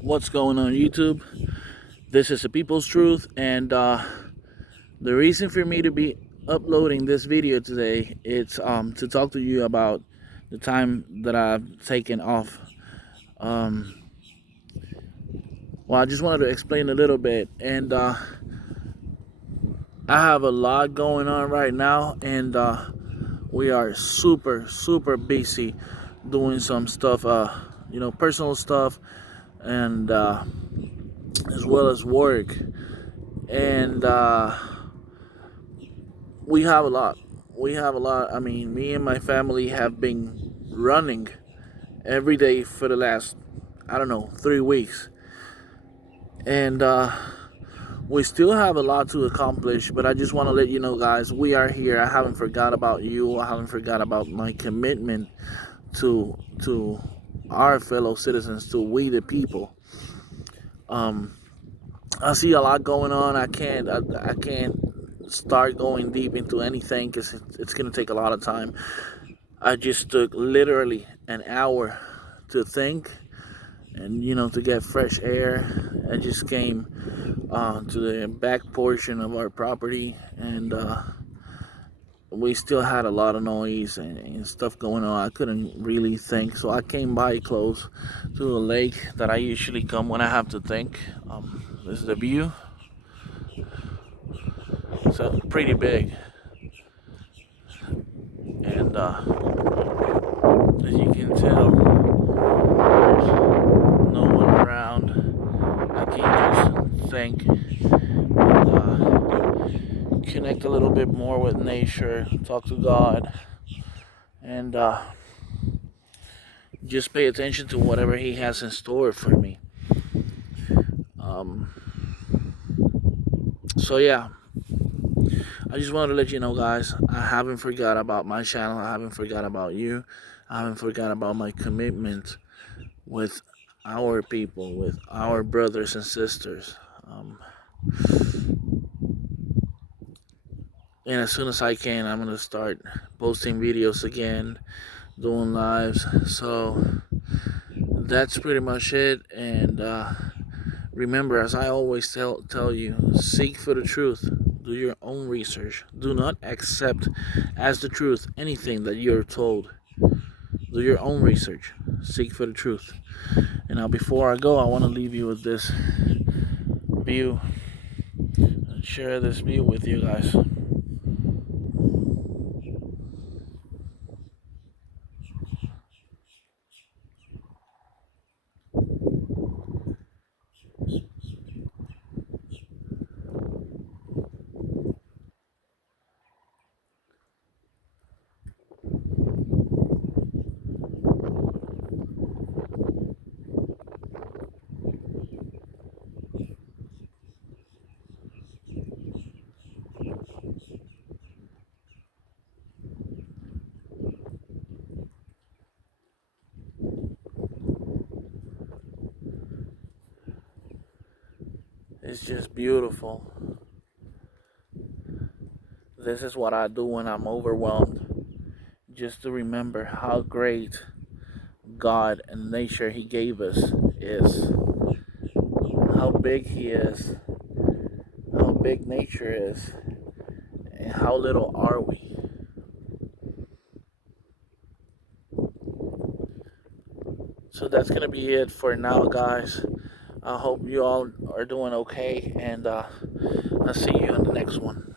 What's going on YouTube? This is the People's Truth, and the reason for me to be uploading this video today is to talk to you about the time that I've taken off. Um, I just wanted to explain a little bit, and I have a lot going on right now, and we are super busy doing some stuff, personal stuff, and as well as work, and we have a lot. We have a lot. I mean, me and my family have been running every day for the last, I don't know, 3 weeks. And we still have a lot to accomplish, but I just want to let you know, guys, we are here. I haven't forgot about you. I haven't forgot about my commitment to our fellow citizens, to we the people. I see a lot going on. I can't start going deep into anything because it's gonna take a lot of time. I just took literally an hour to think and to get fresh air. I just came to the back portion of our property, and we still had a lot of noise and stuff going on. I couldn't really think, so I came by close to the lake that I usually come when I have to think. This is the view. So pretty big, and as you can tell, there's no one around. I can just think and connect a little bit more with nature, talk to God, and just pay attention to whatever He has in store for me. Um, so yeah, I just wanted to let you know, guys, I haven't forgot about my channel. I haven't forgot about you. I haven't forgot about my commitment with our people, with our brothers and sisters. And as soon as I can, I'm going to start posting videos again, doing lives. So that's pretty much it. And remember, as I always tell you, seek for the truth. Do your own research. Do not accept as the truth anything that you're told. Do your own research. Seek for the truth. And now before I go, I want to leave you with this view. Share this view with you guys. It's just beautiful. This is what I do when I'm overwhelmed. Just to remember how great God and nature He gave us is. How big He is. How big nature is. And how little are we. So that's going to be it for now, guys. I hope you all are doing okay. And I'll see you in the next one.